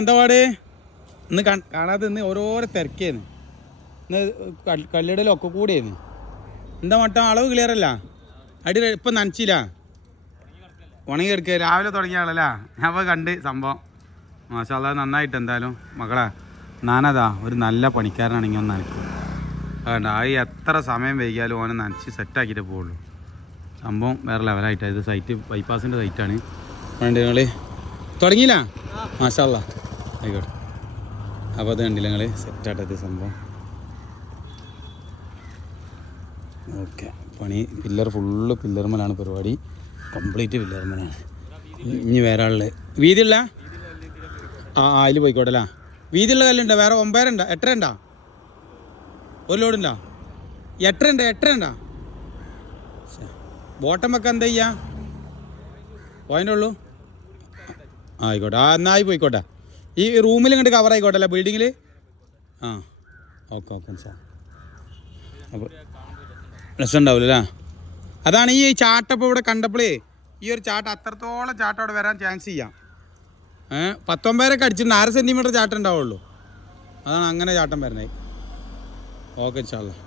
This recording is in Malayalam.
എന്താ പാട് ഇന്ന് കാണാതെ ഇന്ന് ഓരോരോ തിരക്കേന്ന് ഇന്ന് കല്ലിടലൊക്കെ കൂടിയായിരുന്നു. എന്താ മട്ടം അളവ് ക്ലിയർ അല്ല? അടി ഇപ്പം നനച്ചില്ല, ഉണങ്ങി എടുക്കുക. രാവിലെ തുടങ്ങിയ ആളല്ല ഞാൻ അപ്പോൾ കണ്ട് സംഭവം. മാഷാ അല്ലാഹ് നന്നായിട്ട്. എന്തായാലും മകളെ ഞാനതാ ഒരു നല്ല പണിക്കാരനാണെങ്കിൽ ഒന്ന് നനയ്ക്കും. അതുകൊണ്ട് ആ എത്ര സമയം വൈകിയാലും ഓനെ നനച്ച് സെറ്റാക്കിയിട്ട് പോവുള്ളൂ. സംഭവം വേറെ ലെവലായിട്ടാണ്. ഇത് സൈറ്റ് ബൈപ്പാസിൻ്റെ സൈറ്റാണ്. വേണ്ട നിങ്ങൾ തുടങ്ങിയില്ല? മാഷാ അല്ലാഹ് ആയിക്കോട്ടെ. അപ്പോൾ അത് കണ്ടില്ല നിങ്ങൾ, സെറ്റായിട്ടത് സംഭവം. ഓക്കെ, പണി പില്ലർ ഫുള്ള് പില്ലർമലാണ് പരിപാടി. കംപ്ലീറ്റ് പില്ലർമലാണ്. ഇനി വേറെ ആളിൽ വീതിയുള്ള അതിൽ പോയിക്കോട്ടെ അല്ലേ? വീതിയുള്ള കല്ലുണ്ടോ? വേറെ 9 ഉണ്ടോ? 8 ഉണ്ടോ? ഒരു ലോഡുണ്ടോ? 8 ഉണ്ടോ? ബോട്ടം വെക്കാൻ എന്താ ചെയ്യാ? പോയിൻ്റെ ഉള്ളൂ. ആയിക്കോട്ടെ. എന്നായി പോയിക്കോട്ടെ. ഈ റൂമിൽ ഇങ്ങോട്ട് കവർ ആയിക്കോട്ടെ അല്ലേ, ബിൽഡിങ്ങിൽ? Okay sir. അപ്പോൾ രസമുണ്ടാവില്ല അല്ലേ? അതാണ് ഈ ചാട്ടപ്പോൾ ഇവിടെ കണ്ടപ്പോഴേ ഈ ഒരു ചാട്ടം അത്രത്തോളം ചാട്ടം അവിടെ വരാൻ ചാൻസ് ചെയ്യാം. 19 അടിച്ചിട്ടുണ്ട്. 6 സെൻറ്റിമീറ്റർ ചാട്ടം ഉണ്ടാവുള്ളൂ. അതാണ് അങ്ങനെ ചാട്ടം വരുന്നത്. ഓക്കെ ഇൻഷാ അല്ലാഹ്.